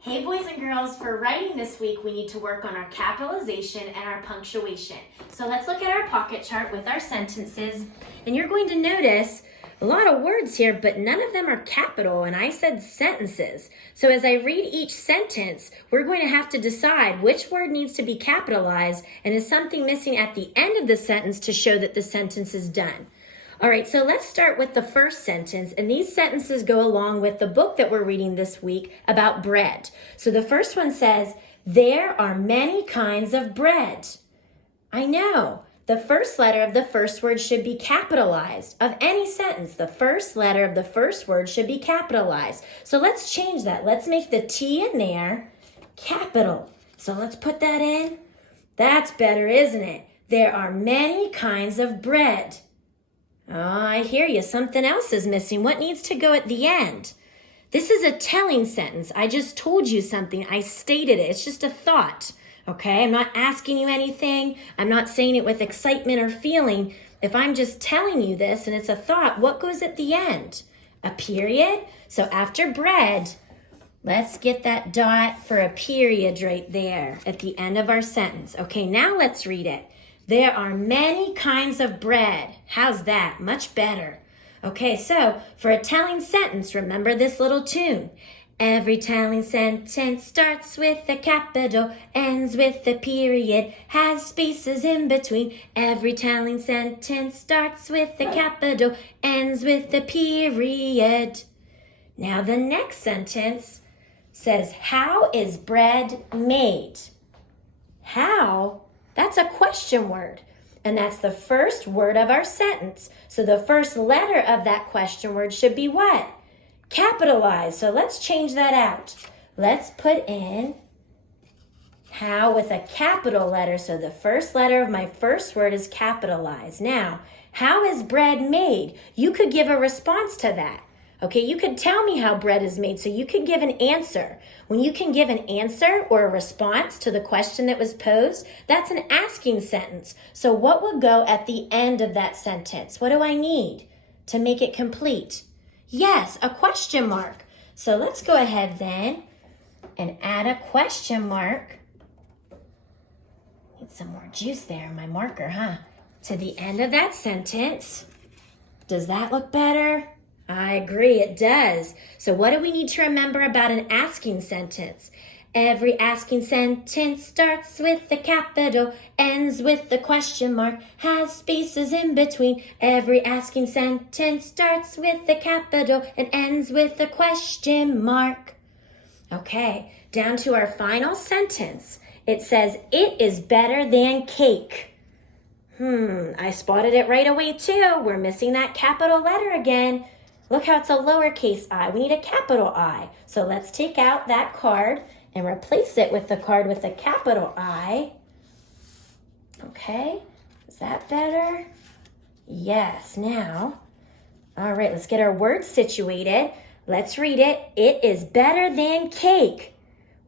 Hey boys and girls, for writing this week we need to work on our capitalization and our punctuation. So let's look at our pocket chart with our sentences, and you're going to notice a lot of words here, but none of them are capital, and I said sentences. So as I read each sentence, we're going to have to decide which word needs to be capitalized and is something missing at the end of the sentence to show that the sentence is done. All right, so let's start with the first sentence, and these sentences go along with the book that we're reading this week about bread. So the first one says, there are many kinds of bread. I know, the first letter of the first word should be capitalized. Of any sentence, the first letter of the first word should be capitalized. So let's change that. Let's make the T in there capital. So let's put that in. That's better, isn't it? There are many kinds of bread. Oh, I hear you. Something else is missing. What needs to go at the end? This is a telling sentence. I just told you something. I stated it. It's just a thought, okay? I'm not asking you anything. I'm not saying it with excitement or feeling. If I'm just telling you this and it's a thought, what goes at the end? A period? So after bread, let's get that dot for a period right there at the end of our sentence. Okay, now let's read it. There are many kinds of bread. How's that? Much better. Okay, so for a telling sentence, remember this little tune. Every telling sentence starts with a capital, ends with a period, has spaces in between. Every telling sentence starts with a capital, ends with a period. Now the next sentence says, how is bread made? How? That's a question word, and that's the first word of our sentence. So the first letter of that question word should be what? Capitalized. So let's change that out. Let's put in how with a capital letter. So the first letter of my first word is capitalized. Now, how is bread made? You could give a response to that. Okay, you could tell me how bread is made, so you could give an answer. When you can give an answer or a response to the question that was posed, that's an asking sentence. So what would go at the end of that sentence? What do I need to make it complete? Yes, a question mark. So let's go ahead then and add a question mark. Need some more juice there in my marker, huh? To the end of that sentence. Does that look better? I agree, it does. So what do we need to remember about an asking sentence? Every asking sentence starts with the capital, ends with the question mark, has spaces in between. Every asking sentence starts with the capital and ends with the question mark. Okay, down to our final sentence. It says, it is better than cake. I spotted it right away too. We're missing that capital letter again. Look how it's a lowercase I. We need a capital I. So let's take out that card and replace it with the card with a capital I. Okay, is that better? Yes, now, all right, let's get our words situated. Let's read it. It is better than cake.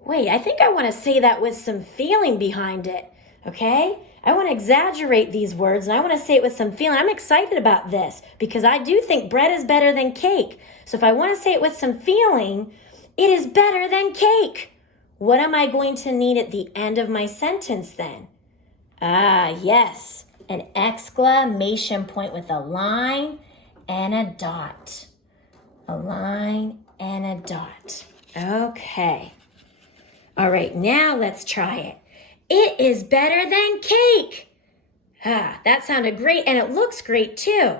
Wait, I think I want to say that with some feeling behind it, okay? I want to exaggerate these words, and I want to say it with some feeling. I'm excited about this because I do think bread is better than cake. So if I want to say it with some feeling, it is better than cake. What am I going to need at the end of my sentence then? Ah, yes, an exclamation point with a line and a dot. A line and a dot. Okay. All right, now let's try it. It is better than cake. That sounded great, and it looks great too.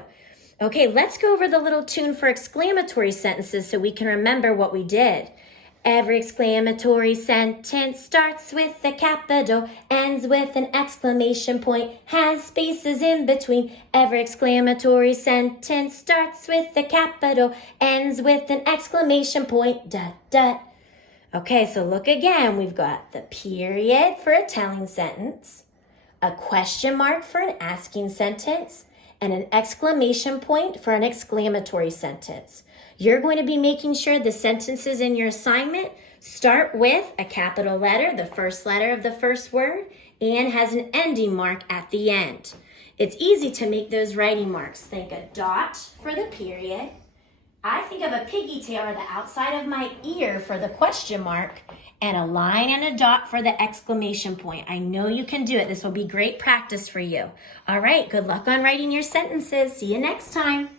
Okay, let's go over the little tune for exclamatory sentences so we can remember what we did. Every exclamatory sentence starts with a capital, ends with an exclamation point, has spaces in between. Every exclamatory sentence starts with a capital, ends with an exclamation point, dot, dot. Okay, so look again. We've got the period for a telling sentence, a question mark for an asking sentence, and an exclamation point for an exclamatory sentence. You're going to be making sure the sentences in your assignment start with a capital letter, the first letter of the first word, and has an ending mark at the end. It's easy to make those writing marks. Think a dot for the period, I think of a piggy tail or the outside of my ear for the question mark, and a line and a dot for the exclamation point. I know you can do it. This will be great practice for you. All right, good luck on writing your sentences. See you next time.